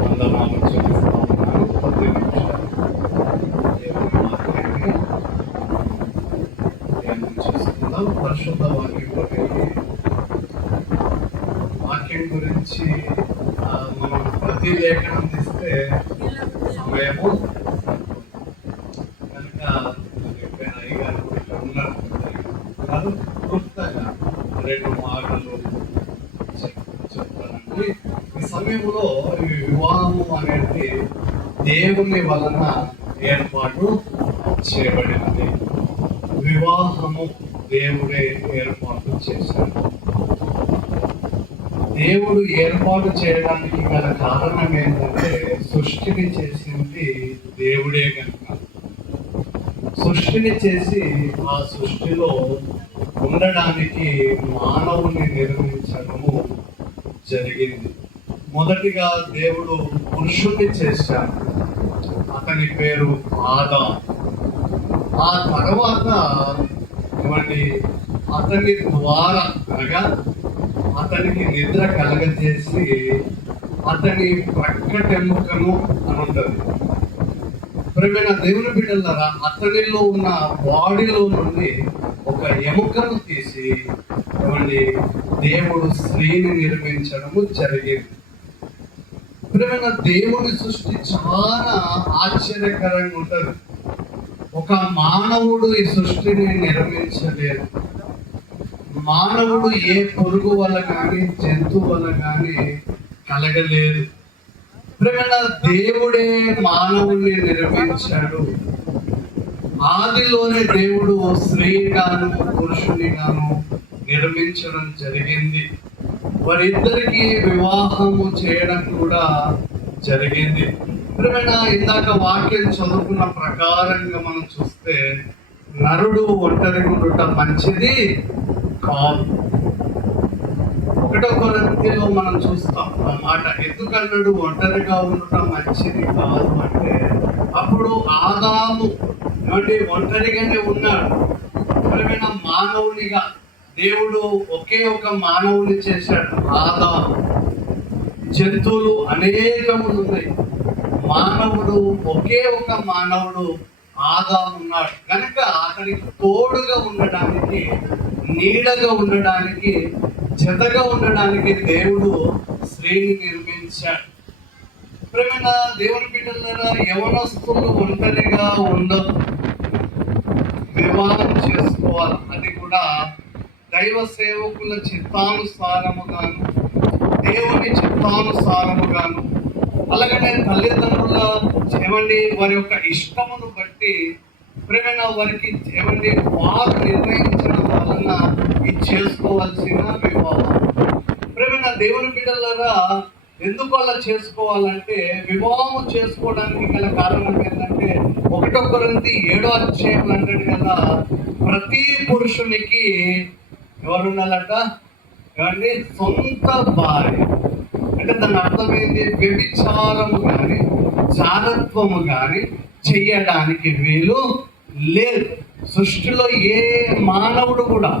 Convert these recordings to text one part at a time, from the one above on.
వందనాలు చెల్లిస్తా ఉన్నాను. 10 నిమిషాలు దేవుని వాక్యాన్ని ధ్యానం చేసుకుందాం. పరిశుద్ధ వాక్యం గురించి మనం ప్రతి లేఖనం తీస్తే సమయము కనుక అయ్యగారు ఇక్కడ ఉన్నారు కాదు, క్లుప్తంగా 2 మాటలు చెప్తానండి. ఈ సమయంలో ఈ వివాహము అనేది దేవుని వలన ఏర్పాటు చేయబడినది. వివాహము దేవుడే ఏర్పాటు చేశాడు. దేవుడు ఏర్పాటు చేయడానికి గల కారణం ఏంటంటే సృష్టిని చేసింది దేవుడే కనుక. సృష్టిని చేసి ఆ సృష్టిలో ఉండడానికి మానవుని నిర్మించడము జరిగింది. మొదటిగా దేవుడు పురుషుణ్ణి చేశాడు, అతని పేరు ఆదాము. ఆ తర్వాత అతని ద్వారా అనగా అతనికి నిద్ర కలగజేసి అతని ప్రక్కటెముకను అని ఉంటుంది. ప్రియమైన దేవుని బిడ్డలారా, అతనిలో ఉన్న బాడీలో నుండి ఒక ఎముకను తీసి దేవుడు స్త్రీని నిర్మించడము జరిగింది. ప్రియమైన దేవుని సృష్టి చాలా ఆశ్చర్యకరంగా ఉంటుంది. ఒక మానవుడు ఈ సృష్టిని నిర్మించలేదు. మానవుడు ఏ పురుగు వల్ల కానీ జంతువు వల్ల కానీ కలగలేదు. ప్రియమైన దేవుడే మానవుడిని నిర్మించాడు. ఆదిలోనే దేవుడు స్త్రీగాను పురుషునిగాను నిర్మించడం జరిగింది. వారిద్దరికి వివాహము చేయడం కూడా జరిగింది. ప్రియమైన ఇందాక వాక్యం చదువుకున్న ప్రకారంగా మనం చూస్తే నరుడు ఒంటరిగా ఉండటం మంచిది కాదు. 1 కొరింథీలో మనం చూస్తాం ఆ మాట. ఎందుకన్నాడు ఒంటరిగా ఉండటం మంచిది కాదు అంటే, అప్పుడు ఆదాము ఒంటరిగానే ఉన్నాడు. ప్రియమైన మానవునిగా దేవుడు ఒకే ఒక మానవుని చేశాడు, ఆదాము. జంతువులు అనేకములు ఉన్నాయి, మానవుడు ఒకే ఒక మానవుడు ఆదాము ఉన్నాడు. కనుక అతనికి తోడుగా ఉండడానికి, నీడగా ఉండడానికి, జతగా ఉండడానికి దేవుడు స్త్రీని నిర్మించాడు. ప్రియమైన దేవుని బిడ్డలారా, యవనస్తులు ఒంటరిగా ఉండదు, వివాహం చేసుకోవాలి. అది కూడా దైవ సేవకుల చిత్తానుసారముగాను, దేవుని చిత్తానుసారముగాను, అలాగనే తల్లిదండ్రుల వారి యొక్క ఇష్టమును బట్టి ప్రేమ వారికి వారు నిర్ణయించడం వలన ఇది చేసుకోవాల్సిన వివాహం. ప్రేమ దేవుని బిడ్డలారా, ఎందుకు అలా చేసుకోవాలంటే, వివాహం చేసుకోవడానికి గల కారణం ఏంటంటే 1 కొరింథీ 7వ అధ్యాయం అంటాడు కదా, ప్రతి పురుషునికి ఎవరున్నారట? సొంత భార్య. అంటే దాని అర్థమైంది, వ్యభిచారము కానీ జారత్వము కానీ చెయ్యడానికి వీలు లేదు. సృష్టిలో ఏ మానవుడు కూడా,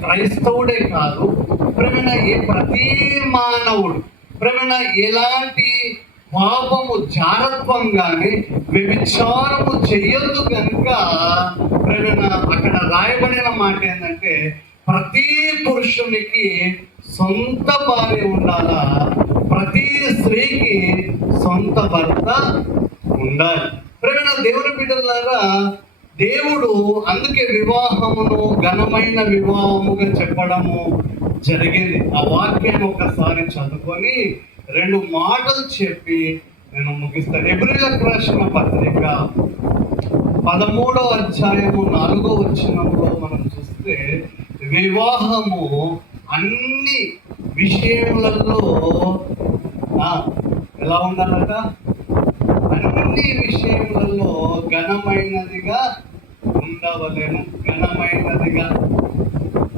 క్రైస్తవుడే కాదు, ప్రతి మానవుడు ఎలాంటి పాపము జారత్వం కానీ వ్యభిచారము చెయ్యొద్దు. కనుక అక్కడ రాయబడిన మాట ఏంటంటే, ప్రతి పురుషునికి సొంత భార్య ఉండాలా, ప్రతి స్త్రీకి సొంత భర్త ఉండాలి. దేవుని బిడ్డలారా, దేవుడు అందుకే వివాహమును ఘనమైన వివాహముగా చెప్పడము జరిగింది. ఆ వాక్యాన్ని ఒకసారి చదువుకొని 2 మాటలు చెప్పి నేను ముగిస్తాను. హెబ్రీయులకు రాసిన పత్రిక 13వ అధ్యాయము 4వ వచనంలో మనం చూస్తే, వివాహము అన్ని విషయములలో ఎలా ఉండాలట? అన్ని విషయములలో ఘనమైనదిగా ఉండవలేను.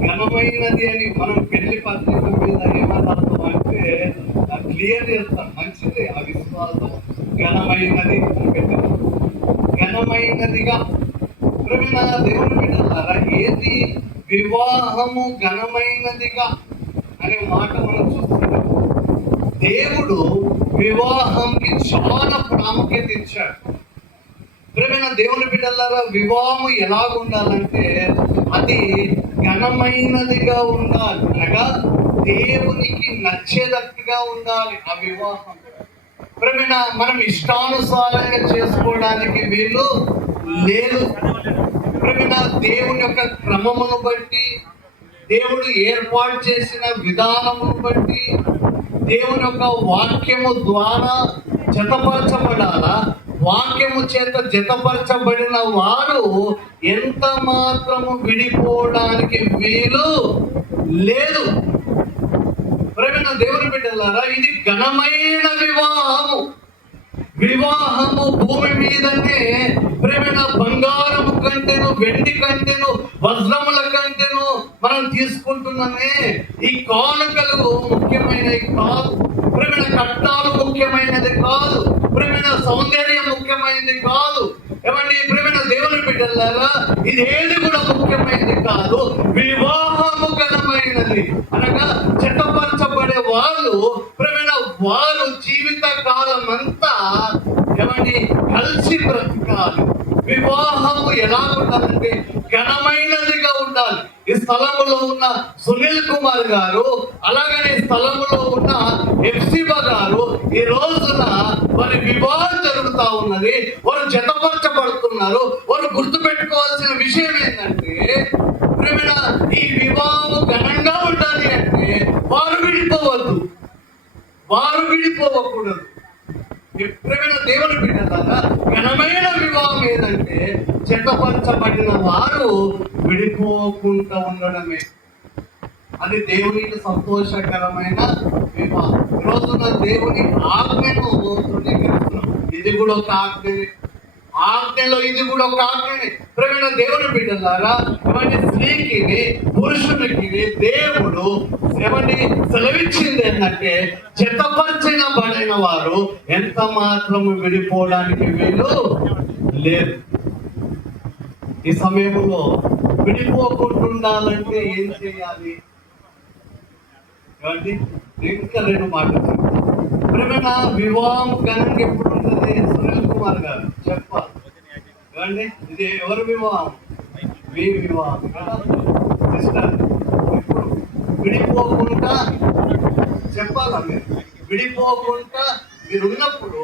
ఘనమైనది అని మనం పెళ్లి పత్రిక మీద ఏమర్థం అంటే క్లియర్ చేస్తాం. మంచిది ఆ విశ్వాసం. ఘనమైనది ఘనమైనదిగా. దేవుని బిడ్డలారా, ఏది వివాహము ఘనమైనదిగా అనే మాట మనం చూస్తున్నాం. దేవుడు వివాహంకి చాలా ప్రాముఖ్యత ఇచ్చాడు. ప్రియమైన దేవుని బిడ్డలారా, వివాహం ఎలాగుండాలంటే అది ఘనమైనదిగా ఉండాలి, అనగా దేవునికి నచ్చేటట్టుగా ఉండాలి ఆ వివాహం. ప్రియమైన మనం ఇష్టానుసారంగా చేసుకోవడానికి వీలు లేదు. ప్రియమైన దేవుని యొక్క క్రమమును బట్టి, దేవుడు ఏర్పాటు చేసిన విధానమును బట్టి, దేవుని యొక్క వాక్యము ద్వారా జతపరచబడాలా. వాక్యము చేత జతపరచబడిన వారు ఎంత మాత్రము విడిపోవడానికి వీలు లేదు. ప్రియమైన దేవుని బిడ్డలారా, ఇది ఘనమైన వివాహము. వివాహము భూమి మీదనే ప్రియమైన బంగారము కంటేను, వెండి కంటేను, వజ్రముల కంటేను మనం తీసుకుంటున్నామే. ఈ కానుకలు ముఖ్యమైనవి కాదు, ప్రియమైన కట్టాలు ముఖ్యమైనది కాదు, ప్రియమైన సౌందర్యం ముఖ్యమైనది కాదు. ఏమండి ప్రియమైన దేవుని బిడ్డలారా, ఇది ఏది కూడా ముఖ్యమైనది కాదు. వివాహము ఘనమైనది, అనగా చట్టపరచబడే వాళ్ళు ప్రియమైన వారు జీవిత కాలం అంతా ఏమండి కలిసి బ్రతకాలి. వివాహము ఎలా ఉండాలంటే ఘనమైనదిగా ఉండాలి. ఈ స్థలములో ఉన్న సునీల్ కుమార్ గారు, అలాగనే స్థలములో ఉన్న ఎఫ్సిబా గారు ఈ రోజున వారి వివాహం జరుగుతా ఉన్నది, వారు జతపరచబడుతున్నారు. వారు గుర్తుపెట్టుకోవాల్సిన విషయం ఏంటంటే, ప్రేమ ఈ వివాహం ఘనంగా ఉండాలి అంటే వారు విడిపోవద్దు, వారు విడిపోవకూడదు. ఎప్పుడైనా దేవుని బిడ్డలారా, ఘనమైన వివాహం ఏదంటే జతపరచబడిన వారు విడిపోకుండా ఉండడమే. అది దేవునికి సంతోషకరమైన వివాహం. ఈరోజున దేవుని ఆజ్ఞను తృణీకరిస్తున్నాం. ఇది కూడా ఒక ఆజ్ఞలో ఇది కూడా ఒక ఆజ్ఞనే. ప్రియమైన దేవుని బిడ్డలారా, ఏమంటే స్త్రీకి పురుషునికి దేవుడు ఏమంటే సెలవిచ్చింది ఏంటంటే జతపరచబడిన వారు ఎంత మాత్రము విడిపోవడానికి వీలు లేదు. ఈ సమయంలో విడిపోకుండా ఏం చేయాలి? ఏమండి ఇంకా రెండు మాటలు. ప్రేమ వివాహం ఘనంగా ఎప్పుడు ఉంటుంది? సునీల్ కుమార్ గారు చెప్పాలి. ఏమండి ఇది ఎవరి వివాహం? మీ వివాహం కదా సిస్టర్. ఇప్పుడు విడిపోకుండా చెప్పాలా మీరు? విడిపోకుండా మీరు ఉన్నప్పుడు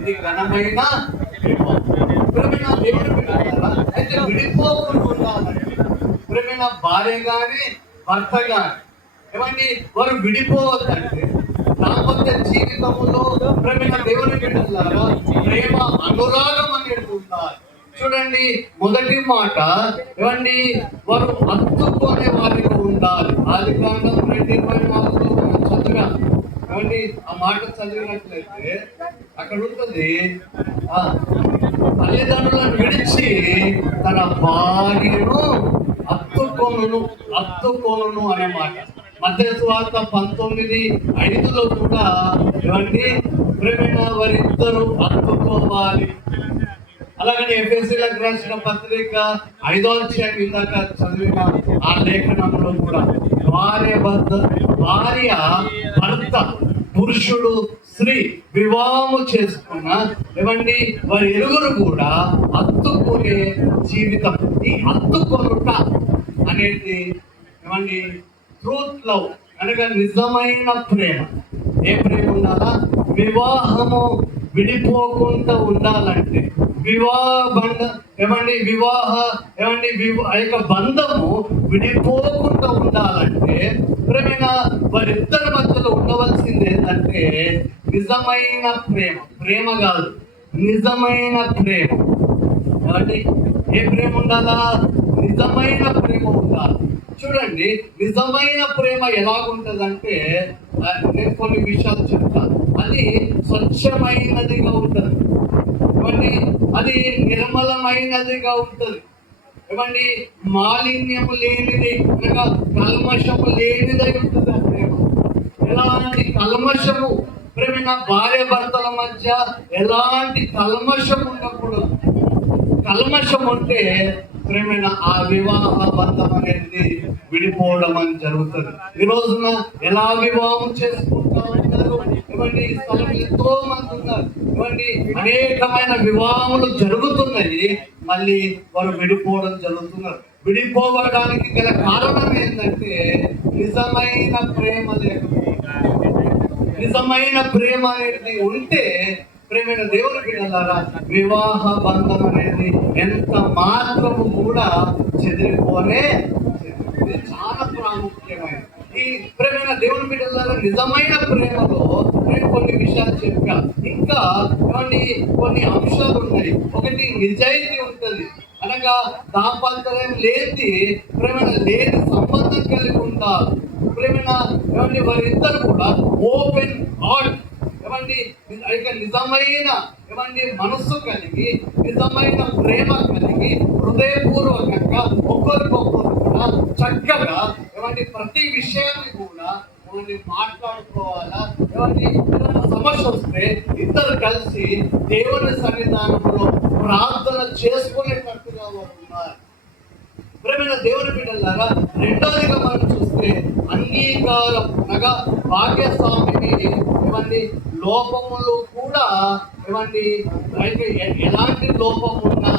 ఇది ఘనమైన వివాహం. ప్రేమ దేవుడు వినాలా? అయితే విడిపోకుండా ఉండాలంటే ప్రేమ భార్య గాని భర్త గాని ఏమండి వారు విడిపోవద్దంటే దాంపత్య జీవితంలో ప్రేమ దేవుని బిడ్డలారా ప్రేమ అనురాగం అనేది ఉండాలి. చూడండి మొదటి మాట ఏమండి వారు హత్తుకునే వారికి ఉండాలి. ఆదికాండం 2:24 చదివా. ఏమండి ఆ మాట చదివినట్లయితే అక్కడ ఉంటుంది, తల్లిదండ్రులను విడిచి తన భార్యను హత్తుకొనును అనే మాట. మత్తయి సువార్త 19:5 కూడా ఏమండి ప్రేమ వారిద్దరూ హత్తుకోవాలి. అలాగనే ఎఫెసీయులకు రాసిన పత్రిక 5వ అధ్యాయం ఇందాక చదివిన ఆ లేఖనంలో కూడా భార్య భర్త పురుషుడు స్త్రీ వివాహము చేసుకున్న ఏమండి వారి ఇరువురు కూడా హత్తుకునే జీవితం. ఈ హత్తుకొనుట అనేది ఏమండి ట్రూత్ లవ్, అనగా నిజమైన ప్రేమ. ఏ ప్రేమ ఉండాలా? వివాహము విడిపోకుండా ఉండాలంటే బంధము విడిపోకుండా ఉండాలంటే ప్రేమ వారిద్దరి మధ్యలో ఉండవలసింది ఏంటంటే నిజమైన ప్రేమ కాదు, నిజమైన ప్రేమ. కాబట్టి ఏ ప్రేమ ఉండాలా? నిజమైన ప్రేమ ఉండాలి. చూడండి నిజమైన ప్రేమ ఎలాగుంటదంటే నేను కొన్ని విషయాలు చెప్తాను. అది స్వచ్ఛమైనదిగా ఉంటుంది, ఏమండి అది నిర్మలమైనదిగా ఉంటుంది, ఏమండి మాలిన్యము లేనిది అనగా కల్మషము లేనిదై ఉంటుంది ఆ ప్రేమ. ఎలాంటి కల్మషము ప్రేమ భార్య భర్తల మధ్య ఎలాంటి కల్మషం ఉండకూడదు. కల్మషం ఉంటే ప్రేమైన ఆ వివాహ బంధం అనేది విడిపోవడం అని జరుగుతుంది. ఈ రోజున ఎలా వివాహం చేసుకుంటా ఉంటారు? ఇవ్వండి ఈ స్థలం ఎంతో మంది ఉన్నారు, ఇవ్వండి అనేకమైన వివాహములు జరుగుతున్నాయి, మళ్ళీ వారు విడిపోవడం జరుగుతున్నారు. విడిపోవడానికి గల కారణం ఏంటంటే నిజమైన ప్రేమ లేకపోవడం. నిజమైన ప్రేమ అనేది ఉంటే, ప్రేమైన దేవుని బిడ్డలారా, వివాహ బంధం అనేది ఎంత మాత్రము కూడా చెదిరిపోనే ఇది చాలా ప్రాముఖ్యమైనది. ఈ ప్రేమైన దేవుని బిడ్డలారా, నిజమైన ప్రేమలో నేను కొన్ని విషయాలు చెప్పా, ఇంకా కొన్ని అంశాలు ఉన్నాయి. ఒకటి నిజాయితీ ఉంటుంది, అనగా దాంపత్యం లేని ప్రేమైన లేని సంబంధం కలిగి ఉండాలి. ప్రేమైన వారిద్దరు కూడా ఓపెన్ హార్ట్ నిజమైన మనస్సు కలిగి, నిజమైన ప్రేమ కలిగి, హృదయపూర్వకంగా ఒకరికొకరు కూడా చక్కగా ప్రతి విషయాన్ని కూడా మాట్లాడుకోవాలా. సమస్య వస్తే ఇద్దరు కలిసి దేవుని సన్నిధానంలో ప్రార్థన చేసుకునేటట్టుగా వారు ఉన్నారు. ప్రేమైన దేవుని బిడ్డలారా, రెండోదిగా మనం చూస్తే అంగీకారం అనగా భాగ్యస్వామిని లోపములు కూడా అయితే ఎలాంటి లోపం ఉన్నా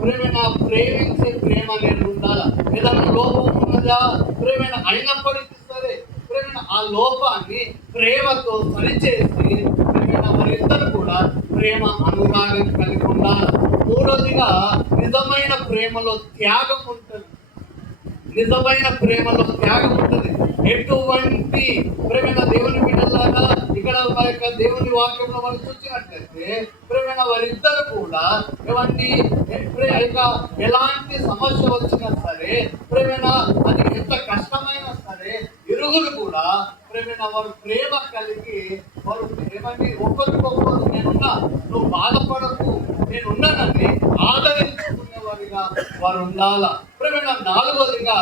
ప్రేమైన ప్రేమించే ప్రేమ అనేది ఉండాలా. ఏదైనా లోపం ఉన్నదా ప్రేమైన అయినప్పటికీ సరే ప్రేమైన ఆ లోపాన్ని ప్రేమతో సరిచేసి ప్రేమైన వారిద్దరు కూడా ప్రేమ అనురాగం కలిగి ఉండాలి. మూడోదిగా నిజమైన ప్రేమలో త్యాగం ఉంటుంది. నిజమైన ప్రేమలో త్యాగం ఉంటుంది. ఎటువంటి ప్రేమైన దేవుని బిడ్డలాగా ఇక్కడ దేవుని వాక్యంలో మనం చూసినట్లయితే ప్రేమైన వారిద్దరు కూడా ఎలాంటి సమస్య వచ్చినా సరే ప్రేమైన అది ఎంత కష్టమైనా సరే ఇరుగురు కూడా ప్రేమైన వారు ప్రేమ కలిగి వారు ఒకరికొకరు నేనున్నా, నువ్వు బాధపడకు, నేనున్నానని ఆదరించుకునే వారిగా వారు ఉండాలా. ప్రేమైన నాలుగోదిగా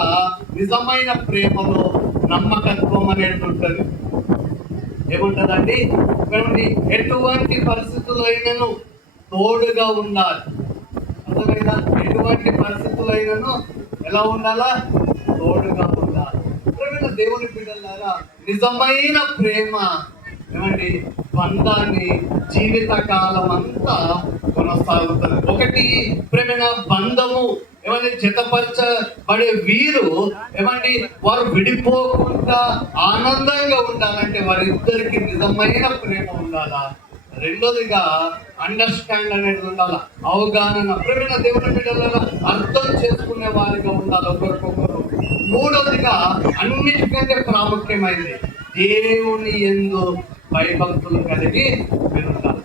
నిజమైన ప్రేమలో నమ్మకత్వం అనేది ఉంటుంది. ఏముంటదండి? ఎటువంటి పరిస్థితుల్లో అయినను తోడుగా ఉండాలి. అర్థమైనా? ఎటువంటి పరిస్థితుల్లో అయినను ఎలా ఉండాలా? తోడుగా ఉండాలి. ప్రేమైన దేవుని బిడ్డలారా, నిజమైన ప్రేమ బంధాన్ని జీవిత కాలం అంతా కొనసాగుతుంది. ఒకటి ప్రేమైన బంధము జతపరచబడే వీరు వారు విడిపోకుండా ఆనందంగా ఉండాలంటే వారిద్దరికి నిజమైన ప్రేమ ఉండాలా. రెండోదిగా అండర్స్టాండ్ అనేది ఉండాలి, అవగాహన. ప్రేమైన దేవుని బిడ్డలారా, అర్థం చేసుకునే వారిగా ఉండాలి ఒకరికొకరు. మూడోదిగా అన్నిటికంటే ప్రాముఖ్యమైనది దేవుని యందు భయభక్తులు కలిగి ఉండాలి.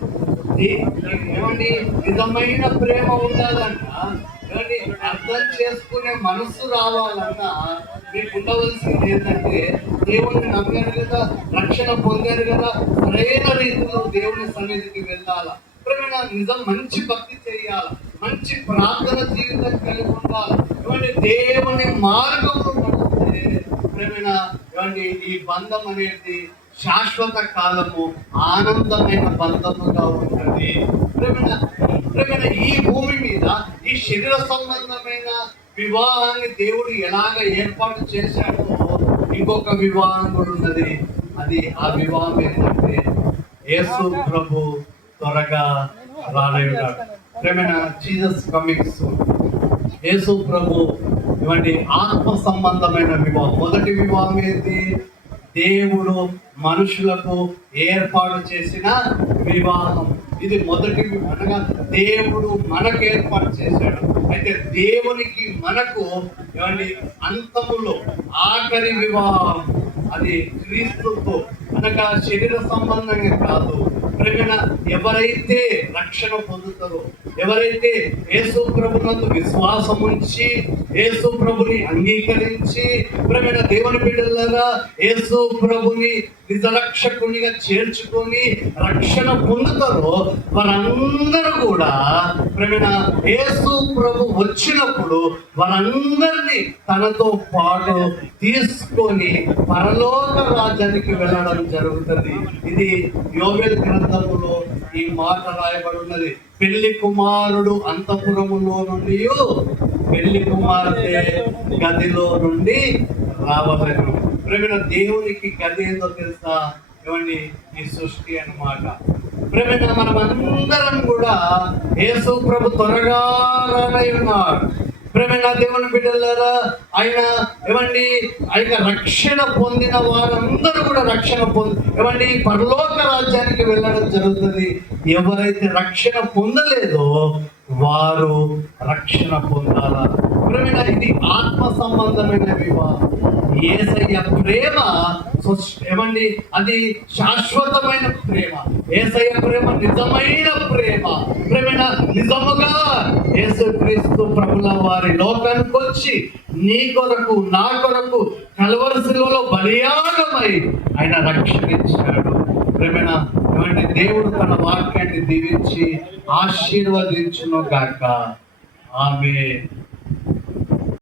నిజమైన ప్రేమ ఉండాలన్నా, అర్థం చేసుకునే మనసు రావాలన్నా మీకు ఉండవలసింది ఏంటంటే దేవుని నమ్మారు కదా, రక్షణ పొందారు కదా, సరైన రీతిలో దేవుని సన్నిధికి వెళ్ళాలా. ప్రేమైన మంచి భక్తి చేయాల, మంచి ప్రార్థన జీవితం కలిగి ఉండాలి. దేవుని మార్గంలో నడిస్తే ప్రేమైన ఈ బంధం అనేది శాశ్వత కాలము ఆనందమైన బంధముగా ఉంటుంది. ప్రేమైన ఈ భూమి మీద ఈ శరీర సంబంధమైన వివాహాన్ని దేవుడు ఎలాగ ఏర్పాటు చేశాడో ఇంకొక వివాహం కూడా ఉన్నది. అది ఆ వివాహం ఏంటంటే యేసు ప్రభు త్వరగా రాలేడు. ప్రేమైన జీసస్ కమింగ్ సూన్. యేసు ప్రభు ఆత్మ సంబంధమైన వివాహం. మొదటి వివాహం ఏంటి? దేవుడు మనుషులకు ఏర్పాటు చేసిన వివాహం. ఇది మొదటి అనగా దేవుడు మనకు ఏర్పాటు చేశాడు. అయితే దేవునికి మనకు అంతములో ఆఖరి వివాహం అది క్రీస్తుతో, అనగా శరీర సంబంధంగా కాదు. ప్రేమైన ఎవరైతే రక్షణ పొందుతారో, ఎవరైతే యేసు ప్రభునందు విశ్వాసం ఉంచి యేసు ప్రభుని అంగీకరించి ప్రేమైన దేవుని బిడ్డలారా యేసు ప్రభుని నిజ రక్షకునిగా చేర్చుకొని రక్షణ పొందుతారో వారందరూ కూడా ప్రేమైన యేసు ప్రభు వచ్చినప్పుడు వారందరినీ తనతో పాటు తీసుకొని పరలోక రాజ్యానికి వెళ్ళడం జరుగుతుంది. ఇది యోవేలు గ్రంథములో ఈ మాట రాయబడి ఉన్నది. పెళ్లి కుమారుడు అంతఃపురములో నుండి పెళ్లి కుమార్తె గదిలో నుండి రావలను. ప్రేమైన దేవునికి గది ఏందో తెలుసా? ఏమండి ఈ సృష్టి అన్నమాట. ప్రేమైన మనం అందరం కూడా యేసు ప్రభు త్వరగా రానై ఉన్నాడు. ప్రేమైన దేవుని బిడ్డలారా, ఆయన ఏమండి ఆయన రక్షణ పొందిన వారందరూ కూడా రక్షణ ఏమండి పరలోక రాజ్యానికి వెళ్ళడం జరుగుతుంది. ఎవరైతే రక్షణ పొందలేదో వారు రక్షణ పొందాలా. ప్రేమైన ఇది ఆత్మ సంబంధమైన వివాహం. యేసయ్య ప్రేమ ఏమండి అది శాశ్వతమైన ప్రేమ. యేసయ్య ప్రేమ నిజమైన ప్రేమ. ప్రేమైన నిజముగా యేసుక్రీస్తు ప్రభుల వారి లోకానికి వచ్చి నీ కొరకు నా కొరకు కల్వరి శిలువలో బలియాగమై ఆయన రక్షణ ఇచ్చాడు. ప్రేమైన ఏమంటే దేవుడు తన వాక్యాన్ని దీవించి ఆశీర్వదించును గాక. ఆమేన్.